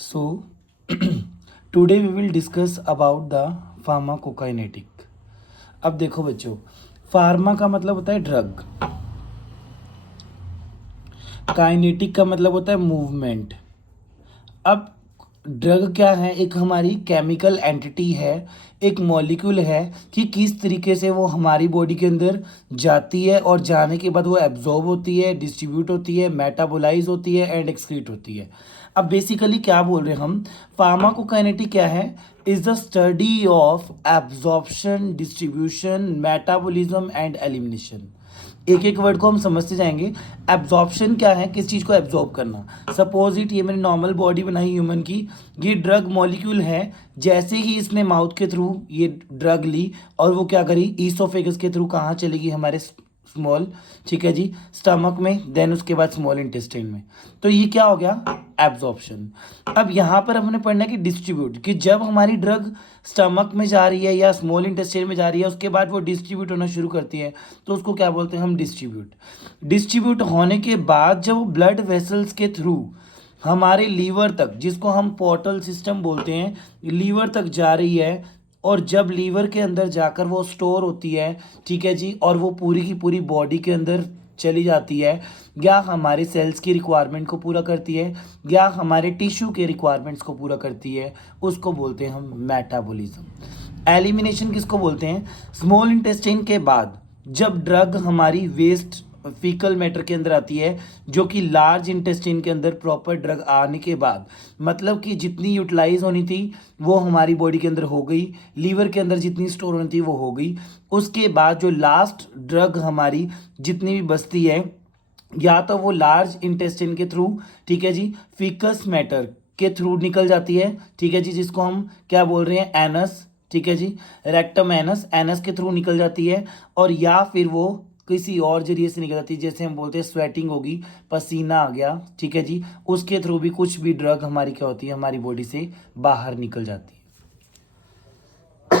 So, today we will discuss about the pharmacokinetic. अब देखो बच्चों, फार्मा का मतलब होता है ड्रग, काइनेटिक का मतलब होता है मूवमेंट। अब ड्रग क्या है? एक हमारी केमिकल एंटिटी है, एक मॉलिक्यूल है कि किस तरीके से वो हमारी बॉडी के अंदर जाती है और जाने के बाद वो एब्जॉर्ब होती है, डिस्ट्रीब्यूट होती है, मेटाबोलाइज होती है एंड एक्सक्रीट होती है। अब बेसिकली क्या बोल रहे हैं हम? फार्माकोकाइनेटिक क्या है? Is the study of absorption, distribution, metabolism and elimination. एक एक वर्ड को हम समझते जाएंगे। एब्जॉर्प्शन क्या है? किस चीज़ को एब्जॉर्ब करना। सपोज इट, ये मेरी नॉर्मल बॉडी बनाई ह्यूमन की, ये ड्रग मॉलिक्यूल है। जैसे ही इसने माउथ के थ्रू ये ड्रग ली और वो क्या करी, ईसोफेगस के थ्रू कहाँ चलेगी? हमारे स्मॉल, ठीक है जी, स्टमक में, देन उसके बाद स्मॉल इंटेस्टाइन में। तो ये क्या हो गया? एब्जॉर्प्शन। अब यहाँ पर हमने पढ़ना है कि डिस्ट्रीब्यूट, कि जब हमारी ड्रग स्टमक में जा रही है या स्मॉल इंटेस्टाइन में जा रही है, उसके बाद वो डिस्ट्रीब्यूट होना शुरू करती है, तो उसको क्या बोलते हैं हम? डिस्ट्रीब्यूट। डिस्ट्रीब्यूट होने के बाद जब वो ब्लड वेसल्स के थ्रू हमारे लीवर तक, जिसको हम पोर्टल सिस्टम बोलते हैं, लीवर तक जा रही है, और जब लीवर के अंदर जाकर वो स्टोर होती है, ठीक है जी, और वो पूरी की पूरी बॉडी के अंदर चली जाती है, या हमारे सेल्स की रिक्वायरमेंट को पूरा करती है, या हमारे टिश्यू के रिक्वायरमेंट्स को पूरा करती है, उसको बोलते हैं हम मेटाबॉलिज्म। एलिमिनेशन किसको बोलते हैं? स्मॉल इंटेस्टाइन के बाद जब ड्रग हमारी वेस्ट फीकल मैटर के अंदर आती है, जो कि लार्ज इंटेस्टाइन के अंदर प्रॉपर ड्रग आने के बाद, मतलब कि जितनी यूटिलाइज होनी थी वो हमारी बॉडी के अंदर हो गई, लीवर के अंदर जितनी स्टोर होनी थी वो हो गई। उसके बाद जो लास्ट ड्रग हमारी जितनी भी बचती है, या तो वो लार्ज इंटेस्टाइन के थ्रू, ठीक है जी, फीकस मैटर के थ्रू निकल जाती है, ठीक है जी, जिसको हम क्या बोल रहे हैं? एनस, ठीक है जी, रेक्टम एनस, एनस के थ्रू निकल जाती है, और या फिर वो किसी और जरिए से निकल जाती है, जैसे हम बोलते हैं स्वेटिंग होगी, पसीना आ गया, ठीक है जी, उसके थ्रू भी कुछ भी ड्रग हमारी क्या होती है? हमारी बॉडी से बाहर निकल जाती है।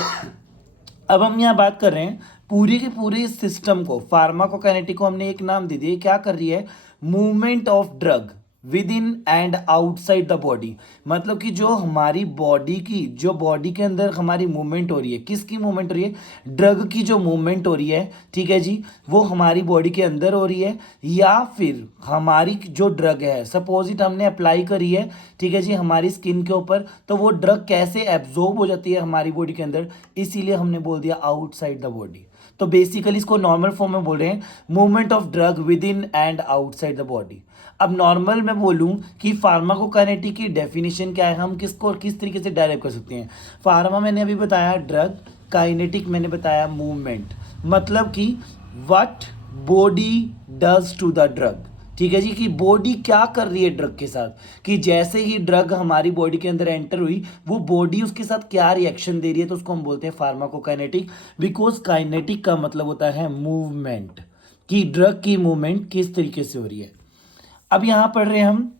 अब हम यहाँ बात कर रहे हैं पूरे के पूरे सिस्टम को, फार्माकोकाइनेटिक को हमने एक नाम दे दिया। क्या कर रही है? Movement of drug with in and outside the body. मतलब कि जो हमारी बॉडी की, जो बॉडी के अंदर हमारी मूवमेंट हो रही है, किसकी मूवमेंट हो रही है? ड्रग की जो मूवमेंट हो रही है, ठीक है जी, वो हमारी बॉडी के अंदर हो रही है, या फिर हमारी जो ड्रग है, सपोज इट हमने अप्लाई करी है, ठीक है जी, हमारी स्किन के ऊपर, तो वो ड्रग कैसे एब्जॉर्ब हो जाती है हमारी बॉडी के अंदर, इसीलिए हमने बोल दिया आउटसाइड द बॉडी। तो बेसिकली इसको नॉर्मल फॉर्म में बोल रहे हैं, movement of drug with in and outside the body. अब नॉर्मल में बोलूं कि फार्माकोकाइनेटिक की डेफिनेशन क्या है, हम किसको किस तरीके से डायरेक्ट कर सकते हैं? फार्मा मैंने अभी बताया ड्रग, काइनेटिक मैंने बताया मूवमेंट। मतलब कि what body does to the drug, ठीक है जी, कि बॉडी क्या कर रही है ड्रग के साथ, कि जैसे ही ड्रग हमारी बॉडी के अंदर एंटर हुई, वो बॉडी उसके साथ क्या रिएक्शन दे रही है, तो उसको हम बोलते हैं फार्माकोकाइनेटिक। बिकॉज काइनेटिक का मतलब होता है मूवमेंट, कि ड्रग की मूवमेंट किस तरीके से हो रही है। अब यहां पढ़ रहे हैं हम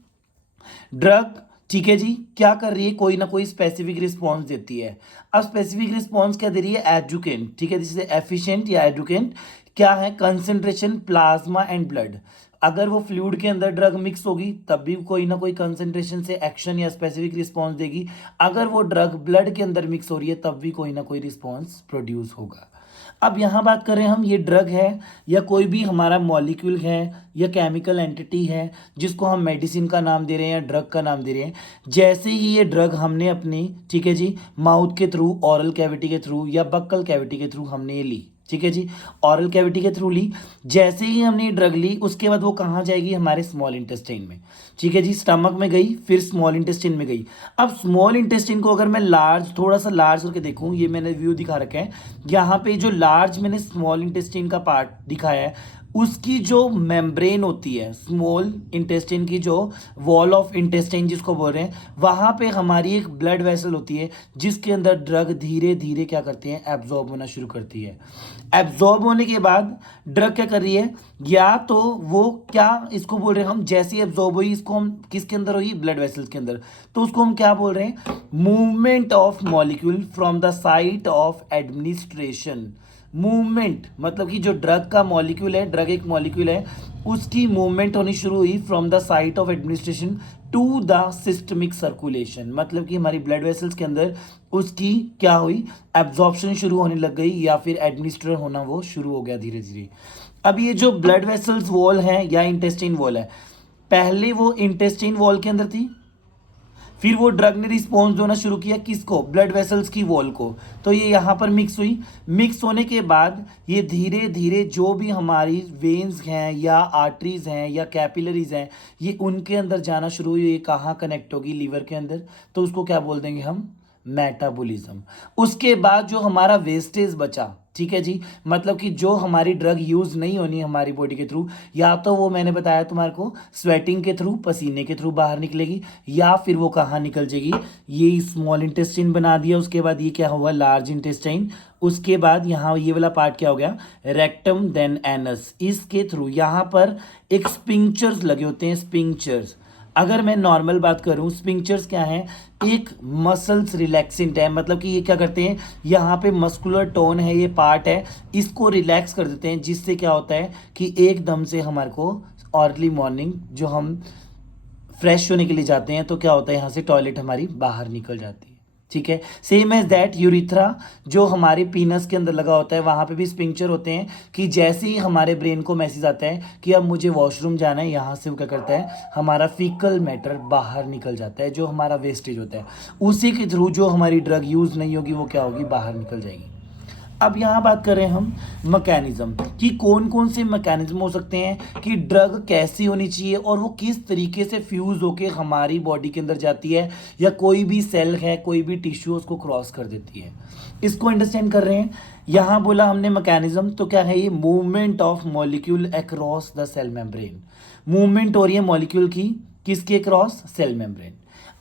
ड्रग, ठीक है जी, क्या कर रही है? कोई ना कोई स्पेसिफिक रिस्पॉन्स देती है। अब स्पेसिफिक रिस्पॉन्स क्या दे रही है? एडजुकेंट, ठीक है, जैसे एफिशिएंट या एडजुकेंट क्या है? Concentration, plasma and blood. अगर वो फ्लूइड के अंदर ड्रग मिक्स होगी तब भी कोई ना कोई कंसंट्रेशन से एक्शन या स्पेसिफिक रिस्पॉन्स देगी। अगर वो ड्रग ब्लड के अंदर मिक्स हो रही है तब भी कोई ना कोई रिस्पॉन्स प्रोड्यूस होगा। अब यहाँ बात करें हम, ये ड्रग है या कोई भी हमारा मॉलिक्यूल है या केमिकल एंटिटी है, जिसको हम मेडिसिन का नाम दे रहे हैं या ड्रग का नाम दे रहे हैं। जैसे ही ये ड्रग हमने अपनी, ठीक है जी, माउथ के थ्रू, ऑरल कैविटी के थ्रू या बक्कल कैविटी के थ्रू हमने ये ली, ठीक है जी, ऑरल कैविटी के थ्रू ली। जैसे ही हमने ये ड्रग ली, उसके बाद वो कहाँ जाएगी? हमारे स्मॉल इंटेस्टाइन में, ठीक है जी, स्टमक में गई, फिर स्मॉल इंटेस्टाइन में गई। अब स्मॉल इंटेस्टाइन को अगर मैं लार्ज, थोड़ा सा लार्ज करके देखूँ, ये मैंने व्यू दिखा रखा है, यहाँ पे जो लार्ज मैंने स्मॉल इंटेस्टाइन का पार्ट दिखाया है, उसकी जो मेम्ब्रेन होती है, स्मॉल इंटेस्टाइन की जो वॉल ऑफ इंटेस्टाइन जिसको बोल रहे हैं, वहाँ पे हमारी एक ब्लड वेसल होती है, जिसके अंदर ड्रग धीरे धीरे क्या करती है? एब्जॉर्ब होना शुरू करती है। एब्जॉर्ब होने के बाद ड्रग क्या कर रही है? या तो वो क्या, इसको बोल रहे हैं हम, जैसे ही एब्जॉर्ब हुई, इसको हम किसके अंदर हुई? ब्लड वेसल्स के अंदर, तो उसको हम क्या बोल रहे हैं? Movement of molecule from the site of administration. Movement मतलब कि जो ड्रग का मॉलिक्यूल है, ड्रग एक मॉलिक्यूल है, उसकी मूवमेंट होनी शुरू हुई from the site of administration to the systemic circulation, मतलब कि हमारी ब्लड वेसल्स के अंदर उसकी क्या हुई, एब्जॉर्प्शन शुरू होने लग गई या फिर एडमिनिस्टर होना वो शुरू हो गया धीरे धीरे। अब ये जो ब्लड वेसल्स वॉल है या इंटेस्टाइन वॉल है, पहले वो इंटेस्टाइन वॉल के अंदर थी, फिर वो ड्रग ने रिस्पॉन्स देना शुरू किया किसको, ब्लड वेसल्स की वॉल को, तो ये यहाँ पर मिक्स हुई। मिक्स होने के बाद ये धीरे धीरे जो भी हमारी वेन्स हैं या आर्टरीज हैं या कैपिलरीज हैं, ये उनके अंदर जाना शुरू हुई। ये कहाँ कनेक्ट होगी, लीवर के अंदर, तो उसको क्या बोल देंगे हम, मेटाबॉलिज्म। उसके बाद जो हमारा वेस्टेज बचा, ठीक है जी, मतलब कि जो हमारी ड्रग यूज नहीं होनी हमारी बॉडी के थ्रू, या तो वो मैंने बताया तुम्हारे को स्वेटिंग के थ्रू, पसीने के थ्रू बाहर निकलेगी, या फिर वो कहाँ निकल जाएगी, ये स्मॉल इंटेस्टाइन बना दिया। उसके बाद ये क्या हुआ, लार्ज इंटेस्टाइन। उसके बाद यहाँ ये वाला पार्ट क्या हो गया, रेक्टम देन एनस। इसके थ्रू यहाँ पर एक स्पिंक्चर्स लगे होते हैं, स्पिंक्चर्स। अगर मैं नॉर्मल बात करूं, स्पिंक्चर्स क्या हैं, एक मसल्स रिलैक्सेंट है, मतलब कि ये क्या करते हैं, यहाँ पे मस्कुलर टोन है, ये पार्ट है, इसको रिलैक्स कर देते हैं, जिससे क्या होता है कि एकदम से हमारे को अर्ली मॉर्निंग जो हम फ्रेश होने के लिए जाते हैं, तो क्या होता है, यहाँ से टॉयलेट हमारी बाहर निकल जाती है। ठीक है, सेम एज दैट यूरिथ्रा जो हमारे पीनस के अंदर लगा होता है, वहाँ पे भी स्पिंक्चर होते हैं कि जैसे ही हमारे ब्रेन को मैसेज आता है कि अब मुझे वॉशरूम जाना है, यहाँ से वो क्या करता है, हमारा फीकल मैटर बाहर निकल जाता है, जो हमारा वेस्टेज होता है, उसी के थ्रू जो हमारी ड्रग यूज़ नहीं होगी वो क्या होगी, बाहर निकल जाएगी। अब यहाँ बात कर रहे हैं हम मैकेनिज्म कि कौन कौन से मैकेनिज्म हो सकते हैं, कि ड्रग कैसी होनी चाहिए और वो किस तरीके से फ्यूज़ होके हमारी बॉडी के अंदर जाती है, या कोई भी सेल है, कोई भी टिश्यू उसको क्रॉस कर देती है। इसको अंडरस्टैंड कर रहे हैं। यहाँ बोला हमने मैकेनिज्म, तो क्या है ये, movement of molecule across the cell membrane. Movement हो रही है मॉलिक्यूल की, किसके क्रॉस, सेल मेम्ब्रेन।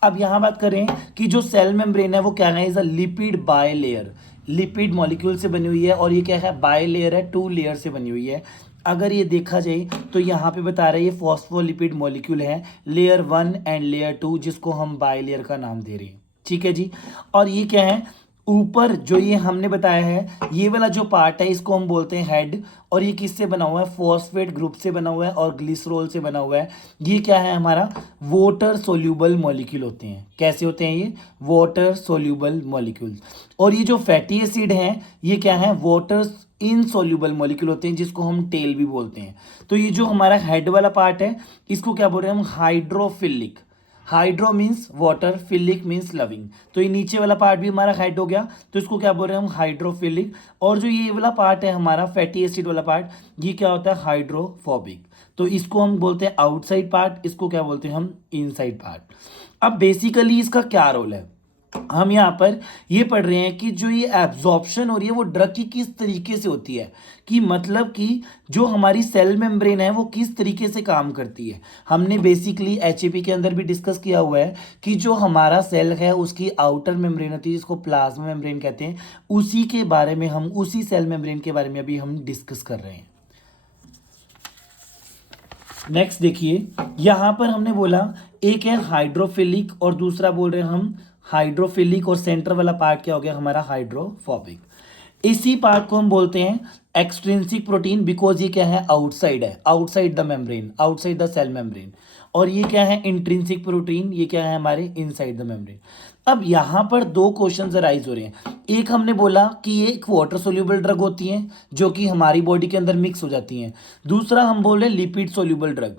अब यहाँ बात करें कि जो सेल मेम्ब्रेन है वो क्या है, is a lipid by layer, lipid molecule से बनी हुई है, और ये क्या है, बाय लेयर है, 2 लेयर से बनी हुई है। अगर ये देखा जाए तो यहाँ पे बता रहे हैं ये फॉस्फोलिपिड मॉलिक्यूल है, लेयर 1 एंड लेयर 2, जिसको हम बाय लेयर का नाम दे रहे हैं। ठीक है जी, और ये क्या है, ऊपर जो ये हमने बताया है, ये वाला जो पार्ट है इसको हम बोलते हैं हेड, और ये किससे बना हुआ है, फॉस्फेट ग्रुप से बना हुआ है और ग्लिसरॉल से बना हुआ है। ये क्या है, हमारा वाटर सोल्यूबल मॉलिक्यूल होते हैं। कैसे होते हैं ये, वाटर सोल्यूबल मॉलिक्यूल। और ये जो फैटी एसिड हैं ये क्या है, वाटर इनसोल्यूबल मॉलिक्यूल होते हैं, जिसको हम टेल भी बोलते हैं। तो ये जो हमारा हेड वाला पार्ट है इसको क्या बोल रहे हैं हम, hydrophilic. Hydro means water, philic means loving, तो ये नीचे वाला पार्ट भी हमारा हाइड हो गया, तो इसको क्या बोल रहे हैं हम, हाइड्रोफिलिक। और जो ये वाला पार्ट है हमारा फैटी एसिड वाला पार्ट, ये क्या होता है, हाइड्रोफोबिक। तो इसको हम बोलते हैं आउटसाइड पार्ट, इसको क्या बोलते हैं हम, इनसाइड पार्ट। अब बेसिकली इसका क्या रोल है, हम यहाँ पर ये पढ़ रहे हैं कि जो ये एब्जॉर्प्शन हो रही है वो ड्रग की किस तरीके से होती है, कि मतलब कि जो हमारी सेल मेम्ब्रेन है वो किस तरीके से काम करती है। हमने बेसिकली एचएपी के अंदर भी डिस्कस किया हुआ है कि जो हमारा सेल है उसकी आउटर मेम्ब्रेन होती है, जिसको प्लाज्मा मेम्ब्रेन कहते हैं, उसी के बारे में हम, उसी सेल मेम्ब्रेन के बारे में अभी हम डिस्कस कर रहे हैं। नेक्स्ट देखिए, यहाँ पर हमने बोला एक है हाइड्रोफिलिक और दूसरा बोल रहे हैं हम हाइड्रोफिलिक, और सेंटर वाला पार्ट क्या हो गया हमारा, हाइड्रोफोबिक। इसी पार्ट को हम बोलते हैं एक्सट्रिंसिक प्रोटीन, बिकॉज ये क्या है, आउटसाइड है, outside the membrane, outside the cell membrane. और ये क्या है, इंट्रिंसिक प्रोटीन, ये क्या है हमारे इनसाइड द मेम्ब्रेन। अब यहाँ पर 2 क्वेश्चंस अराइज हो रहे हैं। एक हमने बोला कि ये एक वाटर सोल्यूबल ड्रग होती है जो कि हमारी बॉडी के अंदर मिक्स हो जाती हैं। दूसरा हम बोल रहे हैं lipid soluble drug.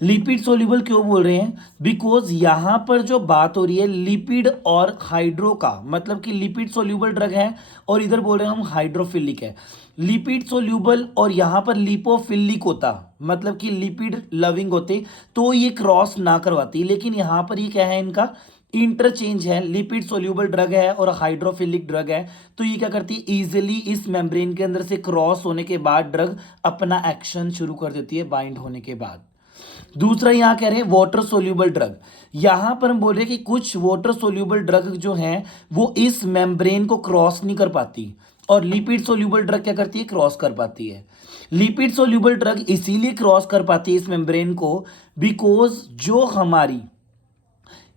Lipid soluble क्यों बोल रहे हैं, बिकॉज यहां पर जो बात हो रही है लिपिड और हाइड्रो का, मतलब कि लिपिड सोल्यूबल ड्रग है और इधर बोल रहे हैं हम हाइड्रोफिलिक है। लिपिड सोल्यूबल और यहां पर लिपोफिलिक होता, मतलब कि लिपिड लविंग होते, तो ये क्रॉस ना करवाती, लेकिन यहां पर ये क्या है, इनका इंटरचेंज है, लिपिड सोल्यूबल ड्रग है और हाइड्रोफिलिक ड्रग है, तो ये क्या करती है, इजीली इस मेम्ब्रेन के अंदर से क्रॉस होने के बाद ड्रग अपना एक्शन शुरू कर देती है बाइंड होने के बाद। दूसरा यहां कह रहे हैं वाटर सोल्यूबल ड्रग, यहां पर हम बोल रहे हैं कि कुछ वाटर सोल्यूबल ड्रग जो हैं वो इस मेम्ब्रेन को क्रॉस नहीं कर पाती, और लिपिड सोल्यूबल ड्रग क्या करती है, क्रॉस कर पाती है। लिपिड सोल्यूबल ड्रग इसीलिए क्रॉस कर पाती है इस मेम्ब्रेन को, बिकॉज जो हमारी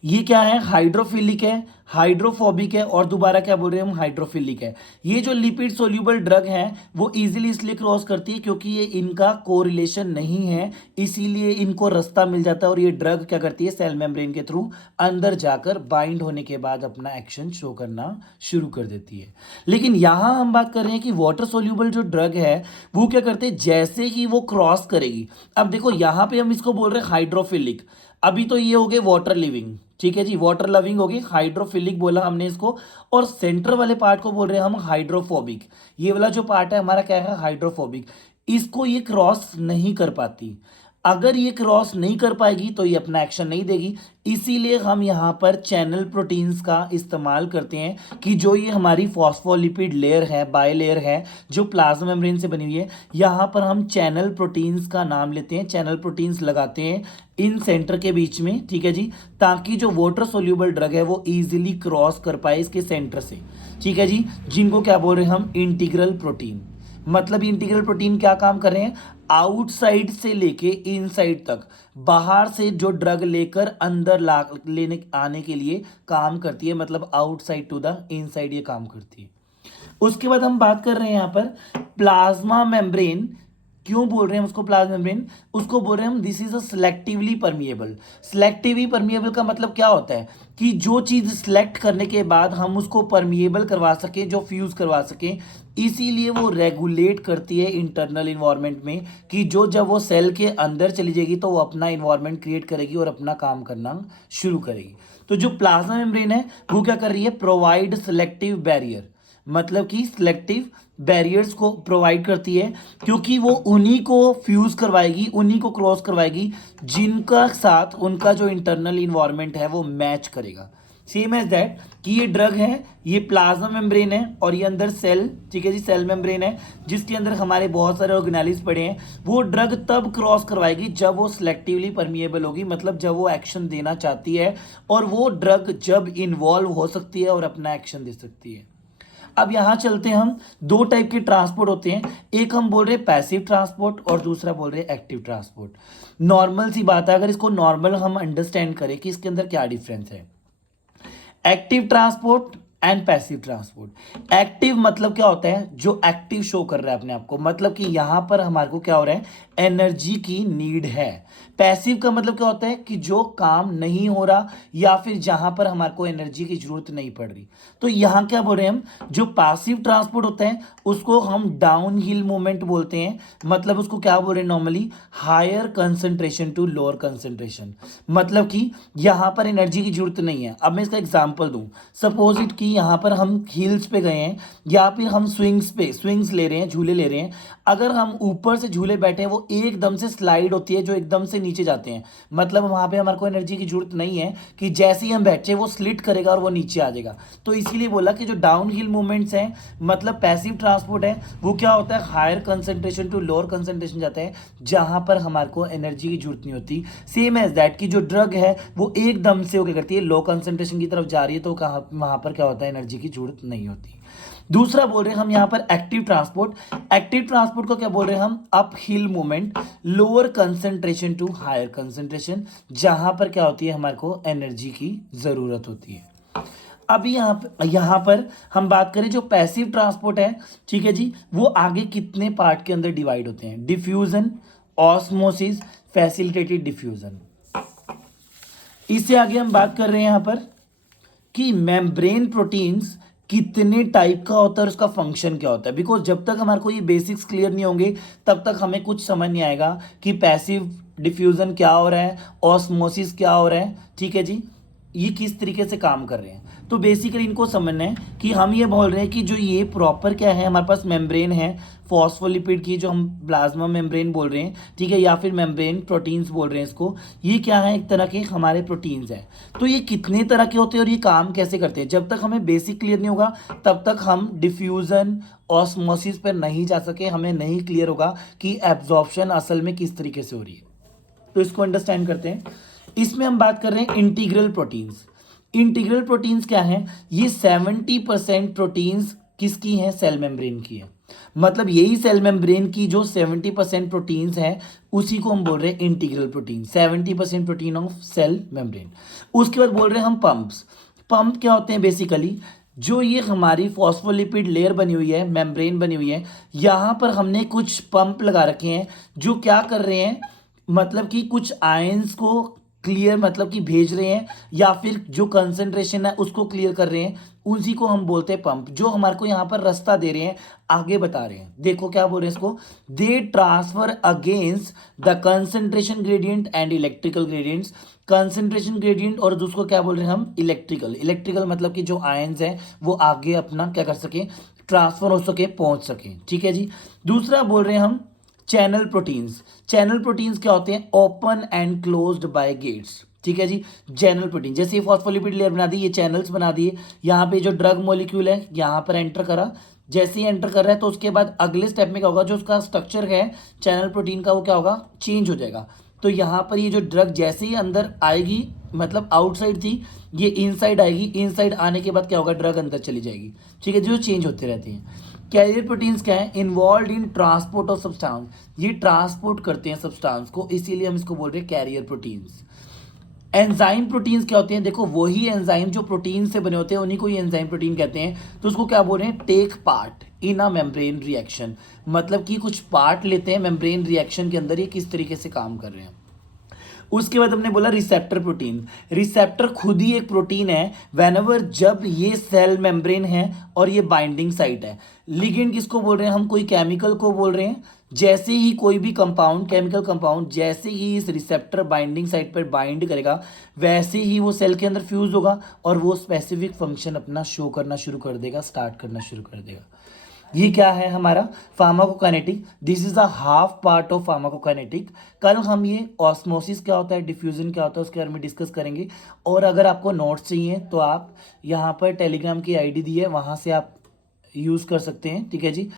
ये क्या है, हाइड्रोफिलिक है, हाइड्रोफोबिक है, और दोबारा क्या बोल रहे हैं हम, हाइड्रोफिलिक है। ये जो लिपिड सोल्यूबल ड्रग है वो इजीली इसलिए क्रॉस करती है क्योंकि ये इनका कोरिलेशन नहीं है, इसीलिए इनको रास्ता मिल जाता है, और ये ड्रग क्या करती है, सेल मेम्ब्रेन के थ्रू अंदर जाकर बाइंड होने के बाद अपना एक्शन शो करना शुरू कर देती है। लेकिन यहाँ हम बात कर रहे हैं कि वाटर सोल्यूबल जो ड्रग है वो क्या करते हैं, जैसे ही वो क्रॉस करेगी, अब देखो यहाँ पे हम इसको बोल रहे हैं हाइड्रोफिलिक, अभी तो ये हो गए वाटर लिविंग, ठीक है जी, वाटर लविंग होगी, हाइड्रोफिलिक बोला हमने इसको, और सेंटर वाले पार्ट को बोल रहे हैं हम हाइड्रोफोबिक। ये वाला जो पार्ट है हमारा क्या है, हाइड्रोफोबिक। इसको ये क्रॉस नहीं कर पाती, अगर ये क्रॉस नहीं कर पाएगी तो ये अपना एक्शन नहीं देगी, इसीलिए हम यहाँ पर चैनल प्रोटीन्स का इस्तेमाल करते हैं कि जो ये हमारी फॉस्फोलिपिड लेयर है, बाय लेयर है जो प्लाज्मा मेम्ब्रेन से बनी हुई है, यहाँ पर हम चैनल प्रोटीन्स का नाम लेते हैं, चैनल प्रोटीन्स लगाते हैं इन सेंटर के बीच में, ठीक है जी, ताकि जो वाटर सोल्यूबल ड्रग है वो इजीली क्रॉस कर पाए इसके सेंटर से, ठीक है जी, जिनको क्या बोल रहे हैं हम, इंटीग्रल प्रोटीन। मतलब इंटीग्रल प्रोटीन क्या काम कर रहे हैं, आउटसाइड से लेके इनसाइड तक, बाहर से जो ड्रग लेकर अंदर ला लेने आने के लिए काम करती है, मतलब आउटसाइड टू द इनसाइड ये काम करती है। उसके बाद हम बात कर रहे हैं यहाँ पर प्लाज्मा मेम्ब्रेन। क्यों बोल रहे हैं उसको प्लाज्मा मेम्ब्रेन, उसको बोल रहे हैं हम this is a selectively permeable. Selectively permeable का मतलब क्या होता है कि जो चीज़ सिलेक्ट करने के बाद हम उसको परमिएबल करवा सकें, जो फ्यूज करवा सकें, इसीलिए वो रेगुलेट करती है इंटरनल इन्वायरमेंट में, कि जो जब वो सेल के अंदर चली जाएगी तो वो अपना इन्वायरमेंट क्रिएट करेगी और अपना काम करना शुरू करेगी। तो जो प्लाज्मा मेम्ब्रेन है वो क्या कर रही है, प्रोवाइड सिलेक्टिव बैरियर, मतलब कि सिलेक्टिव बैरियर्स को प्रोवाइड करती है, क्योंकि वो उन्हीं को फ्यूज करवाएगी, उन्हीं को क्रॉस करवाएगी जिनका साथ उनका जो इंटरनल इन्वायरमेंट है वो मैच करेगा। सेम एज दैट कि ये ड्रग है, ये प्लाज्मा मेम्ब्रेन है और ये अंदर सेल, ठीक है जी, सेल मेम्ब्रेन है जिसके अंदर हमारे बहुत सारे ऑर्गेनेलिज पड़े हैं। वो ड्रग तब क्रॉस करवाएगी जब वो सिलेक्टिवली परमिएबल होगी, मतलब जब वो एक्शन देना चाहती है, और वो ड्रग जब इन्वॉल्व हो सकती है और अपना एक्शन दे सकती है। अब यहाँ चलते हैं, हम दो टाइप के ट्रांसपोर्ट होते हैं, एक हम बोल रहे हैं पैसिव ट्रांसपोर्ट और दूसरा बोल रहे हैं एक्टिव ट्रांसपोर्ट। नॉर्मल सी बात है, अगर इसको नॉर्मल हम अंडरस्टैंड करें कि इसके अंदर क्या डिफरेंस है, active transport and passive transport. Active मतलब क्या होता है, जो एक्टिव शो कर रहा है अपने आप को, मतलब कि यहां पर हमारे को क्या हो रहा है, एनर्जी की नीड है। पैसिव का मतलब क्या होता है कि जो काम नहीं हो रहा या फिर जहां पर हमारे को एनर्जी की जरूरत नहीं पड़ रही। तो यहां क्या बोल रहे हैं हम, जो पैसिव ट्रांसपोर्ट होता है उसको हम डाउन हिल मूवमेंट बोलते हैं, मतलब उसको क्या बोल रहे हैं normally, higher concentration to lower concentration, मतलब कि यहां पर एनर्जी की जरूरत नहीं है। अब मैं इसका एग्जांपल दूं, सपोज इट कि यहाँ पर हम हिल्स पे गए हैं या फिर हम स्विंग्स ले रहे हैं, झूले ले रहे हैं, अगर हम ऊपर से झूले बैठे हैं वो एकदम से स्लाइड होती है जो एकदम से नीचे जाते हैं, मतलब वहाँ पे हमारे को एनर्जी की जरूरत नहीं है कि जैसे ही हम बैठे वो स्लिट करेगा और वो नीचे आ जाएगा। तो इसीलिए बोला कि जो डाउन हिल मूवमेंट्स हैं, मतलब पैसिव ट्रांसपोर्ट है, वो क्या होता है, higher concentration to lower concentration जाता है जहाँ पर हमारे को एनर्जी की जरूरत नहीं होती। सेम एज दैट कि जो ड्रग है वो एकदम से वो क्या करती है, लो कंसंट्रेशन की तरफ जा रही है, तो कहाँ वहाँ पर क्या होता है, एनर्जी की जरूरत नहीं होती। दूसरा बोल रहे हैं हम यहाँ पर एक्टिव ट्रांसपोर्ट। एक्टिव ट्रांसपोर्ट को क्या बोल रहे हैं हम, uphill movement, lower concentration to higher concentration, जहां पर क्या होती है, हमारे को एनर्जी की जरूरत होती है। अभी यहाँ पर हम बात करें जो पैसिव ट्रांसपोर्ट है, ठीक है जी, वो आगे कितने पार्ट के अंदर डिवाइड होते हैं, डिफ्यूजन, ऑस्मोसिस, फैसिलिटेटेड डिफ्यूजन। इससे आगे हम बात कर रहे हैं यहाँ पर कि मेम्ब्रेन प्रोटीन्स कितने टाइप का होता है और उसका फंक्शन क्या होता है, बिकॉज जब तक हमारे को ये बेसिक्स क्लियर नहीं होंगे तब तक हमें कुछ समझ नहीं आएगा कि पैसिव डिफ्यूजन क्या हो रहा है, ऑस्मोसिस क्या हो रहा है, ठीक है जी, ये किस तरीके से काम कर रहे हैं। तो बेसिकली इनको समझना है कि हम ये बोल रहे हैं कि जो ये प्रॉपर क्या है, हमारे पास मेम्ब्रेन है फॉस्फोलिपिड की, जो हम प्लाज्मा मेम्ब्रेन बोल रहे हैं, ठीक है, या फिर मेम्ब्रेन प्रोटीन्स बोल रहे हैं इसको, ये क्या है, एक तरह के हमारे प्रोटीन्स हैं। तो ये कितने तरह के होते हैं और ये काम कैसे करते हैं, जब तक हमें बेसिक क्लियर नहीं होगा तब तक हम डिफ्यूजन ऑस्मोसिस पर नहीं जा सके, हमें नहीं क्लियर होगा कि एब्जॉर्प्शन असल में किस तरीके से हो रही है। तो इसको अंडरस्टैंड करते हैं। इसमें हम बात कर रहे हैं इंटीग्रल प्रोटीन्स। इंटीग्रल प्रोटीन्स क्या हैं, ये 70% प्रोटीन्स किसकी हैं, सेल मेम्ब्रेन की है। मतलब यही सेल मेम्ब्रेन की जो 70% प्रोटीन्स हैं उसी को हम बोल रहे हैं integral protein, 70% protein of cell membrane. उसके बाद बोल रहे हैं हम पंप्स। पंप क्या होते हैं बेसिकली, जो ये हमारी फॉस्फोलिपिड लेयर बनी हुई है, मेम्ब्रेन बनी हुई है, यहाँ पर हमने कुछ पंप लगा रखे हैं जो क्या कर रहे हैं, मतलब कि कुछ आयंस को क्लियर मतलब कि भेज रहे हैं या फिर जो कंसंट्रेशन है उसको क्लियर कर रहे हैं, उसी को हम बोलते हैं पंप, जो हमारे को यहाँ पर रास्ता दे रहे हैं, आगे बता रहे हैं। देखो क्या बोल रहे हैं इसको, they transfer against the concentration gradient and electrical gradients. Concentration gradient और दूसरो क्या बोल रहे हैं हम, इलेक्ट्रिकल। इलेक्ट्रिकल मतलब कि जो आयंस हैं वो आगे अपना क्या कर सके, ट्रांसफर हो सके, पहुंच सके। ठीक है जी। दूसरा बोल रहे हैं हम चैनल प्रोटीन्स। चैनल प्रोटीन्स क्या होते हैं, open and closed by gates. ठीक है जी। चैनल प्रोटीन, जैसे फॉस्फोलिपिड लेयर बना दी, ये चैनल्स बना दिए, यहाँ पे जो ड्रग मॉलिक्यूल है यहाँ पर एंटर करा, जैसे ही एंटर कर रहा है तो उसके बाद अगले स्टेप में क्या होगा, जो उसका स्ट्रक्चर है चैनल प्रोटीन का वो क्या होगा, चेंज हो जाएगा। तो यहाँ पर ये जो ड्रग जैसे ही अंदर आएगी, मतलब आउटसाइड थी, ये इनसाइड आएगी, इनसाइड आने के बाद क्या होगा, ड्रग अंदर चली जाएगी। ठीक है, जो चेंज होते रहते हैं। कैरियर प्रोटीन्स क्या है, involve in transport of substance, ये ट्रांसपोर्ट करते हैं सब्सटेंस को, इसीलिए हम इसको बोल रहे हैं कैरियर प्रोटीन्स। एंजाइम प्रोटीन्स क्या होते हैं, देखो वही एंजाइम जो प्रोटीन से बने होते हैं उन्हीं को ही एंजाइम प्रोटीन कहते हैं। तो उसको क्या बोल रहे हैं, take part in a membrane reaction, मतलब कि कुछ पार्ट लेते हैं मेम्ब्रेन रिएक्शन के अंदर, ये किस तरीके से काम कर रहे हैं। उसके बाद हमने बोला रिसेप्टर प्रोटीन। रिसेप्टर खुद ही एक प्रोटीन है, वेनेवर जब ये सेल मेम्ब्रेन है और ये बाइंडिंग साइट है। लिगेंड किसको बोल रहे हैं हम, कोई केमिकल को बोल रहे हैं। जैसे ही कोई भी कंपाउंड, केमिकल कंपाउंड जैसे ही इस रिसेप्टर बाइंडिंग साइट पर बाइंड करेगा, वैसे ही वो सेल के अंदर फ्यूज होगा और वो स्पेसिफिक फंक्शन अपना शो करना शुरू कर देगा, स्टार्ट करना शुरू कर देगा। ये क्या है हमारा pharmacokinetic, this is a half part of pharmacokinetic. कल हम ये ऑस्मोसिस क्या होता है, डिफ्यूजन क्या होता है, उसके बारे में डिस्कस करेंगे। और अगर आपको नोट्स चाहिए तो आप यहाँ पर टेलीग्राम की आईडी दी है, वहाँ से आप यूज़ कर सकते हैं। ठीक है जी।